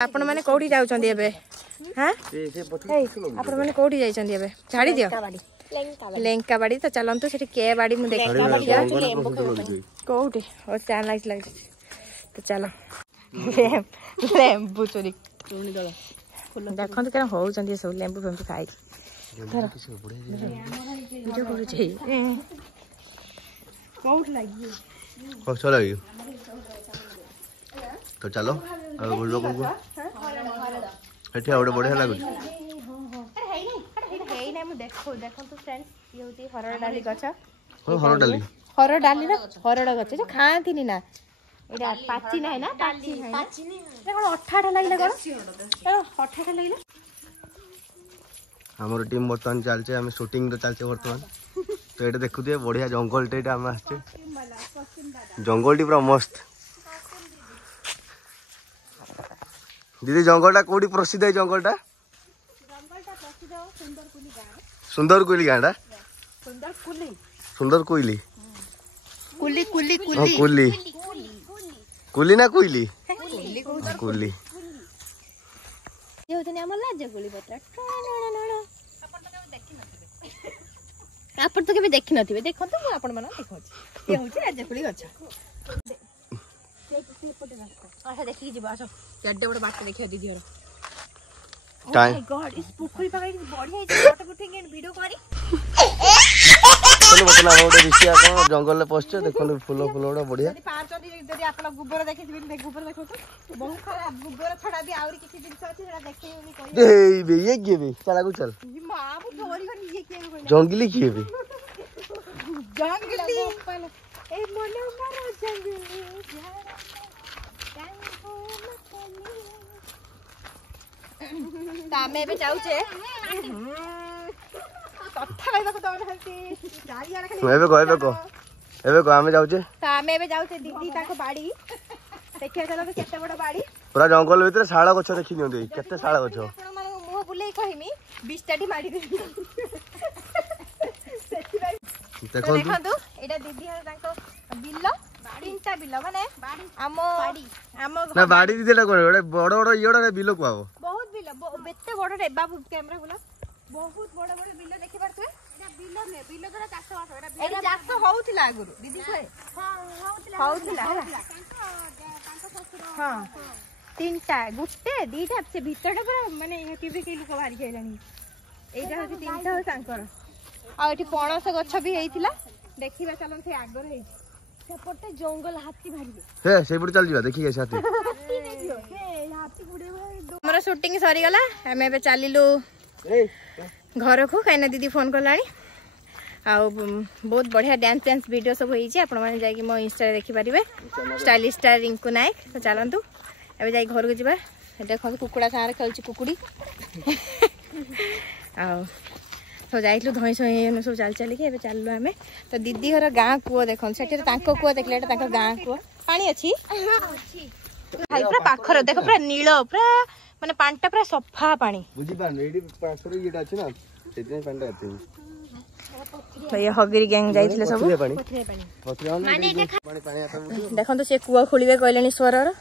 आपण माने कोठी जाउछंदी एबे हां आपण माने कोठी जाइछंदी एबे झाड़ी दियो लेंका बाड़ी तो चलंतु सेठी के बाड़ी मु देख कोठी ओ चार लाग तो चलो लेंबू चोरी देखंतु केना होउछंदी सब लेंबू फेंबू खाइ धर वीडियो करू छै कोठ लागी अच्छा लगी तो चलो अब बोल लो को एठी आउडे बढ़िया लागु हेई नै मु देखो तो फ्रेंड्स ये होती हरड़ डाली गछ हरड़ डाली रा हरड़ गछ जो खांतीनी ना एटा पाची नै ना पाची नै कोन अठाठा लागिला कोन अठाठा लागिला हमर टीम बर्तमान चलचे हम शूटिंग तो चलचे बर्तमान तो एटा देखु दिए बढ़िया जंगल टेटा हम आछे जंगल टी पूरा मस्त दीदी जंगलटा कोडी प्रसिद्ध है जंगलटा सुंदर कोइली गांडा सुंदर कोइली कुली कुली हां कुली कुली ना कोइली कुली ये होतनी हमर लाज गोली पत्रा आपण तो केबे देखि नथिबे देखंतु मु आपण मन देखौछि ये होछि लाज गोली गछ अच्छा देखि जी बासो केड्डे बड़ बाट देखियो दीदी हरो ओ माय गॉड इस पोखरी पकाई बढ़िया फोटो उठेंगे वीडियो करी चलो बतला ओडे ऋषि आ जंगल ले पछे देखो फूल फूल ओडा बढ़िया यदि पार जदी आपण गुबर देखि देख गुबर देखो तो बहुत खराब गुबर छडा भी आउरी किछि दिन अछि सेडा देखै उनी कहि ए बे ये के बे चला को चल मां बु थोरी गनी ये के कोइ जंगली के बे जंगली ए मने मारो जंगली तामे बे जाउछे कथा कहबा को दउनहंती गाड़ी आला खाली एबे को हमें जाउछे तामे बे जाउछे दीदी ताको बाड़ी देखिया चलो तो केते बड़ बाड़ी पूरा जंगल भीतर शाळा गछ देखि नियंती केते शाळा गछ आपण माने मुह बुलेई कहिमी 20 टाटी माडी दे देखंतु एटा दीदी हर ताको बिल्लो तीनटा बिल्लो माने आमो ना बाड़ी दीदेटा कोन बड़ बड़ इयोडा बिल्लो को आबो बहुत बिल्लो बेते बड़ रे बाबू कैमरा गुला बहुत बड़ बड़ बिल्लो देखि पारते एटा बिल्लो ने बिल्लो द्वारा चाष होतो एटा चाष होउथिला आगुरु दीदी कहे हां होउथिला हां तीनटा गुट्टे दीटा से भीतरटा पूरा माने केबे के लोक भारी गेलानी एटा होती तीनटा हो सांकर आ एठी पणस गछ भी हेइथिला देखिबा चलन से आगर हेइ सेपटे जंगल हाथी भारी हे सेपटे चल जीवा देखि के हाथी हाथी देखियो हे हाथी गुडे हमरा शूटिंग सरी गला हमें एबे चालिलु घर को कहीं दीदी फोन कलानी आ बहुत बढ़िया डांस वीडियो सब होइछि आपण माने जाई कि मो इंस्टा देखि परिबे स्टाइलिश स्टार रिंकू नायक तो चलंतु एबे जाई घर को जिबा देखो कुकुड़ा सारे खेलछि कुकुड़ी आ तो जाइलु धई सई सब चल चल के एबे चललु हमें तो दीदी घर गां कुओ देखन सेठी तांको कुओ देखले एटा तांको गां कुओ पानी अछि हाई पूरा पाखर देखो पूरा नीलो पूरा माने पांटा पूरा सफा पानी बुझी पान एडी पाखर येटा अछि ना सेते पांटा अछि तो ये हगिरी गैंग जाइथिले सब पानी माने पानी आता देखन तो से कुओ खुलिबे कहलेनी स्वरर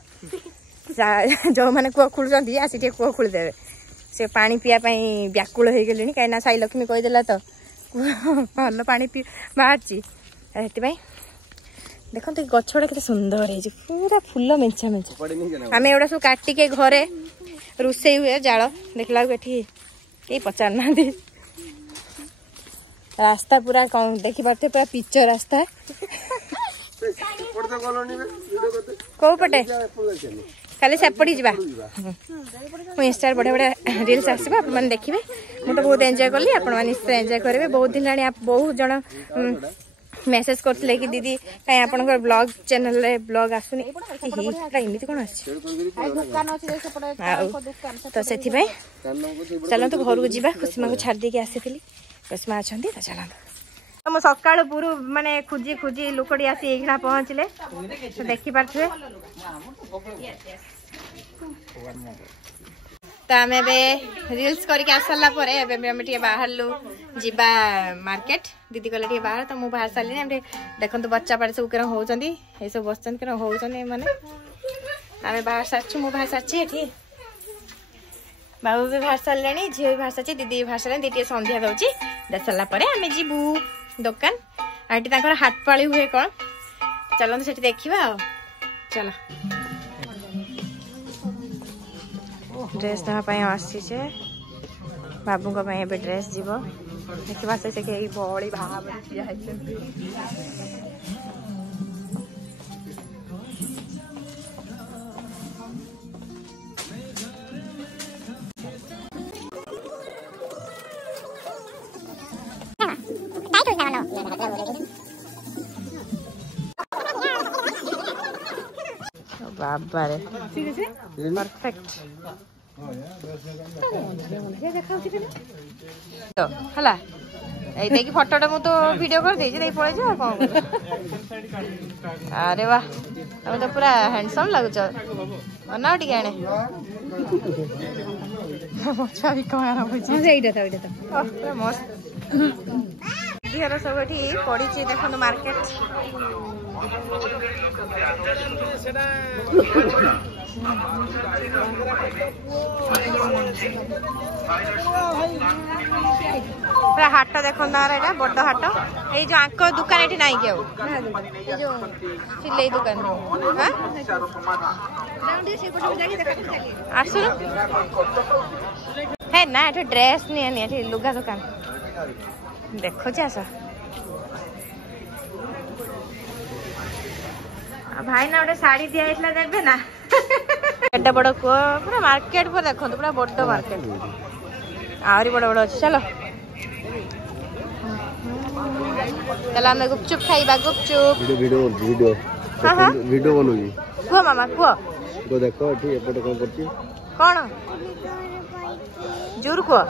जो माने कुओ खुलजंदी आसी के कुओ खुल देबे से पानी पिया पई व्याकुल हे गेलेनी काइना साई लक्ष्मी कहि देला तो भल पानी पी बाहरची एति पई देखन तो गछडा केते सुंदर हे पूरा फूल मेंचा मेंचा हमें एडा सब काटी के घरे रुसई हुए जाल देखला बेठी के पचार ना दे रास्ता पूरा कौन देखि परते पूरा पिच रास्ता को पटे खाली सेपड़ी जीवा मु इंस्टा बढ़िया बढ़िया रील्स आसबा आप माने देखिबे मु तो बहुत एंजॉय करली आपण माने निश्चय एंजॉय करबे बहुत दिन लानी आप बहुत जण मेसेज करथिले कि दीदी काई आपनकर ब्लॉग चैनल रे ब्लॉग आसुनी ही इमिति कोन आछि दुकान अछि से पड़े दुकान तो सेथि भाई चलो तो घर को जीवा खुशमा को छाड़ दे के आसीथिली खुशमा अछंती तो चला हम सकाळ पुरु माने खुजी खुजी लुकड़ी आसी एखना पहुंचले तो देखि पारथुए तो आमे बे रील्स करके आसला परे एबे हम टिके बाहर लु जीबा मार्केट दीदी कहले टिके बाहर तो मु बाहर साली हम देखन तो बच्चा पाड़े सब केन होउचंदी ए सब बसचन केन होउचंदी माने आमे बाहर साचु मु बाहर साची एठी बाबू भी बाहर सारे झील भी बाहर सारी दीदी भी बाहर सारे दीदी संध्या दौची दे सारा आम जीवु दुकान आठ हाट पाली हुए कौन चलते से देखा चलो ड्रेस नापाई आसीचे बाबू ड्रेस जीव देखा से बड़ी भाव बाबा रे परफेक्ट हला देखी फटोटा मु तो वीडियो कर दे पड़े जा कौन अरे वाह तुम तो पूरा हैंडसम लगुच ना टे आने मस्त घर सब ये पड़ी देखो मार्केट पूरा हाट देखो बड़ हाट ये जो आंक दुकान ये ना कि जो सिलाई दुकान आसु है ना ये ड्रेस नहीं लुगा दुकान देखो आस भाई ना गोटे शाढ़ी दिखाई देवे ना एटा बड़ कुआ पूरा मार्केट पर देखो पूरा बड़ मार्केट आहरी बड़ बड़ अच्छे चलो चलो आम गुपचुप खाइबा गुपचुप वीडियो वीडियो हाँ हाँ वीडियो बनौजी कुह मामा कुह तो देखो एठी एपटे कोन करछि कौन जोर कुह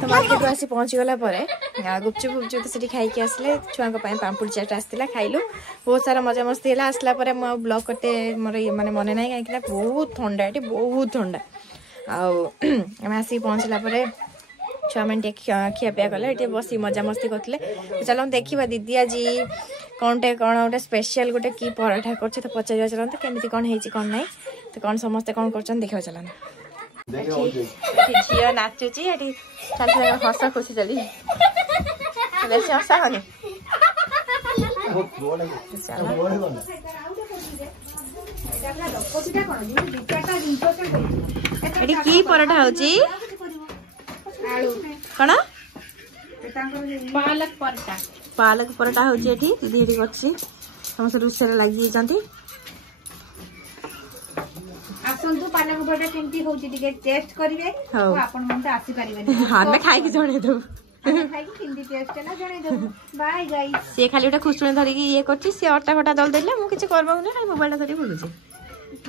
तो मार्केट आसी पहुँची गला गुपचुप गुपचुप तो खाई आसले छुआ पाम्पुड़ चाट आसला खाइलु बहुत सारा मजा मस्ती है आसला ब्लॉग करते मोर माने मन ना कहीं बहुत ठंडा ये बहुत ठंडा आम आसिक पहुँचला छुआ मैंने खियापिया कले ये बस मजा मस्ती करते चलो देखा दीदी आज कौनटे कौन गोटे स्पेशल गोटे की पराठा कर पचार चलते केमी कौन है कौन ना तो कौन समस्ते कौन कर देखा चल झील नाचुची हस खुशी चली बेसी हसा हनी की पराठा होची कौन पालक पराठा होची दीदी ये अच्छी समस्त रोषे लगी आसंतु पालक पराठा केमती होची टिके टेस्ट करिवे तो आपन मन तो आसी परिबे हां मैं खाई के जणे दो खाई के केमती टेस्ट ना जणे दो बाय गाइस से खाली उटा खुसुणे धरि की ये करची से अटा फटा दल देले मु किछ करबा नै मोबाइल धरि बुलुची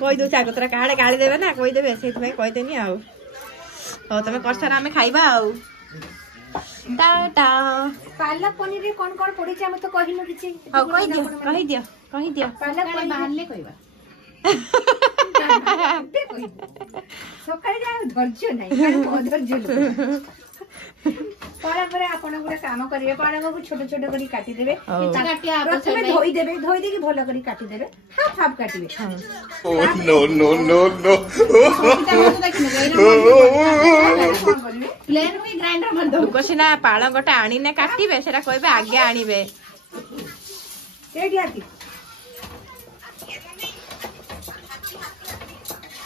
कोइ दो चाको तोरा काडे गाली देबे ना कोइ देबे सेत में कोइ देनी आउ हो तमे करछरा हमें खाइबा आउ टाटा पालक पनीर रे कोन कोन पड़ी छै हम तो कहिनु किछि हां कहि दियो पालक पनीर बाहरले कहिबा सकाळे जा धैर्य नै अधैर्य पड़ा पर आपण गुडा काम करिवे पालक को छोट छोट करी काटी देबे प्रथमे धोई देबे धोई देकी भलो करी काटी देबे हाफ हाफ काटिबे oh no no no no प्लेन में ग्राइंडर बंद कोसिना पालकटा आनी ने काटिबे सेरा कहबे आगे आनिबे एडी आती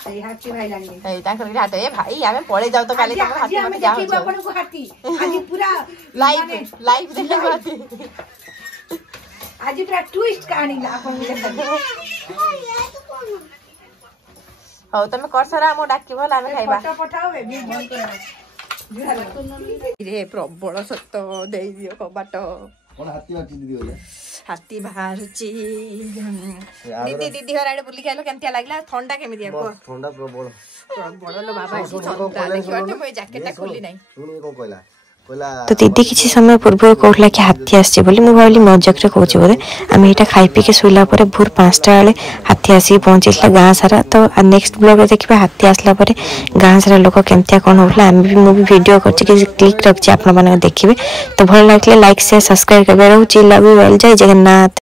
हाथी भाई लागे ए ताकर हाथ ए भाई आमे पळे जाऊ तो काली तक हाथी मत जाऊ देखिबा अपन को हाथी आज पूरा लाइव देखिबा हाथी आज पूरा ट्विस्ट कहानी ला अपन हो तमे करसरा मो डाकी भला आमे खाइबा फोटो पठाओ वीडियो रे प्रबल सत्त देई दियो कबाट कोन हाथी माची दीदी बोले हाथी बाहरची दीदी दीदी घर आड़े बुली खाइलो केमतिया लागला ठंडा केमि दिया को ठंडा प्रबल प्रबल लो बाबा ठंडा देखियो मो जैकेटटा खोली नाही सुनी कोन कहला तो दीदी किसी समय पूर्व कहला कि हाथी आसी बोली मुझे भाविली मजाक रे कहूँ बोधे आम यहाँ खाई पी के शुला भोर 5टा बेले हाथी आसिक पहुँची गाँ सारा। तो नेक्स्ट ब्लॉग देखिए हाथी आसला गाँ सारा लोक केमतिया कौन होगा आम भी मुझे वीडियो कर क्लिक रखी आप देखिए। तो भल लगे लाइक शेयर सब्सक्राइब कर रोचे। Love you all. जय जगन्नाथ।